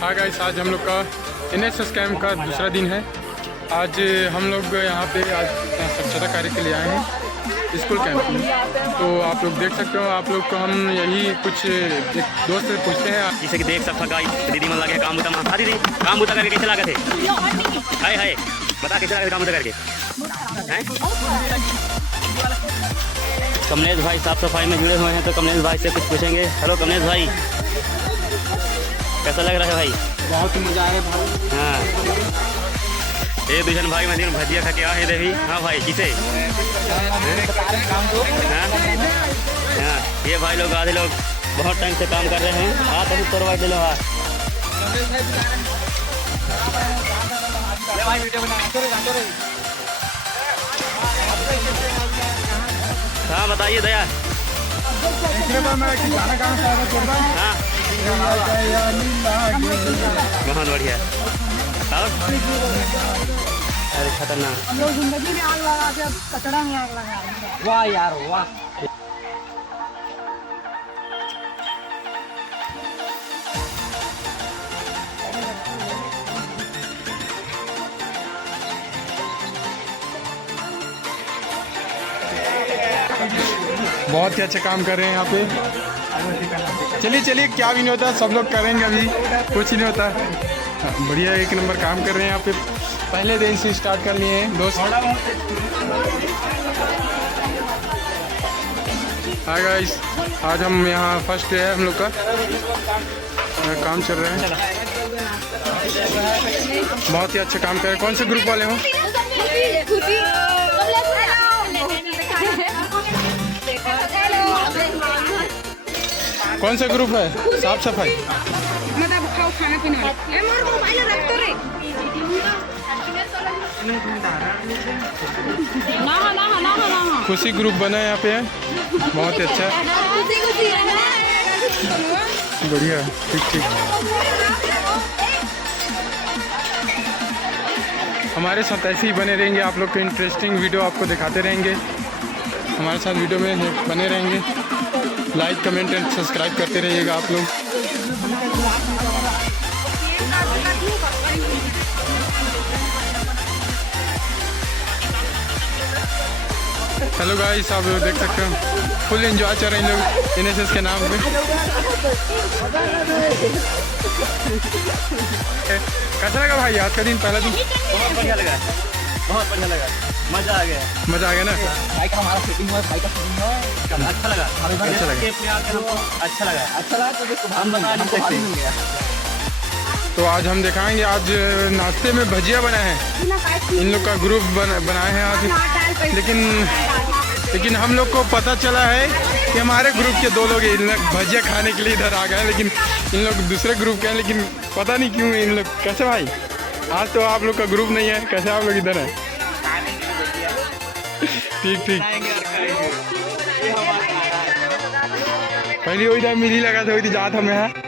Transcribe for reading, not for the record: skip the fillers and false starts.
हाँ गाइस, आज हम लोग का NSS कैंप का दूसरा दिन है। आज हम लोग यहाँ पे आज स्वच्छता कार्य के लिए आए हैं स्कूल कैंप में। तो आप लोग देख सकते हो, आप लोग को हम यही कुछ दोस्त से पूछते हैं। जैसे कि देख सकता गाइस, दीदी मन लगे काम बुता हाँ दीदी काम बुता करके कैसे लगे थे? हाय हाय बता कैसे लगे काम बुता करके हैं? कमलेश भाई साफ सफाई में जुड़े हुए हैं, तो कमलेश भाई से कुछ पूछेंगे। हेलो कमलेश भाई, कैसा लग रहा है भाई? बहुत मजा आया भाई। हाँ ये दुजन भाई मंदिर भजिया खा के आए देवी। हाँ भाई किसे? हाँ ये भाई लोग आधे लोग बहुत टाइम से काम कर रहे हैं। हाँ तभी तोड़वा दे लो। हाँ बताइए दया। हाँ बहुत बढ़िया। और अरे खतरनाक। हम लोग जिंदगी में आग लगा के कचरा में आग लगा। वाह यार वाह। बहुत ही अच्छा काम कर रहे हैं यहाँ पे। चलिए चलिए, क्या भी नहीं होता, सब लोग करेंगे, अभी कुछ नहीं होता। बढ़िया एक नंबर काम कर रहे हैं यहाँ पे। पहले दिन से स्टार्ट कर लिए हैं दोस्त। हाँ गाइस, आज हम यहाँ फर्स्ट डे है हम लोग का, काम चल रहा है। बहुत ही अच्छा काम कर रहे हैं। कौन से ग्रुप वाले हो? कौन सा ग्रुप है? साफ सफाई। खाना पीना खुशी ग्रुप बना है यहाँ पे। बहुत ही अच्छा, बढ़िया, ठीक ठीक। हमारे साथ ऐसे ही बने रहेंगे। आप लोग को इंटरेस्टिंग वीडियो आपको दिखाते रहेंगे। हमारे साथ वीडियो में बने रहेंगे। लाइक कमेंट एंड सब्सक्राइब करते रहिएगा आप लोग। हेलो गाइस, आप देख सकते हो फुल एंजॉय कर रहे हैं लोग NSS के नाम पे। कैसा लगा भाई आज का दिन, पहला दिन? बहुत बढ़िया लगा, बहुत बढ़िया लगा, मजा आ गया। मजा आ गया ना? भाई का हमारा शूटिंग हुआ, भाई का शूटिंग हुआ, अच्छा लगा, अच्छा लगा, अच्छा लगा, अच्छा लगा। तो हम बता नहीं सकते। तो आज हम दिखाएंगे। आज नाश्ते में भजिया बना है। इन लोग का ग्रुप बनाए हैं आज। लेकिन हम लोग को पता चला है कि हमारे ग्रुप के दो लोग इन लोग भजिया खाने के लिए इधर आ गए, लेकिन इन लोग दूसरे ग्रुप के हैं। लेकिन पता नहीं क्यों इन लोग, कैसे भाई आज तो आप लोग का ग्रुप नहीं है, कैसे आप लोग इधर हैं? ठीक ठीक। पहले वही मिली लगा था, वही जात हमें है।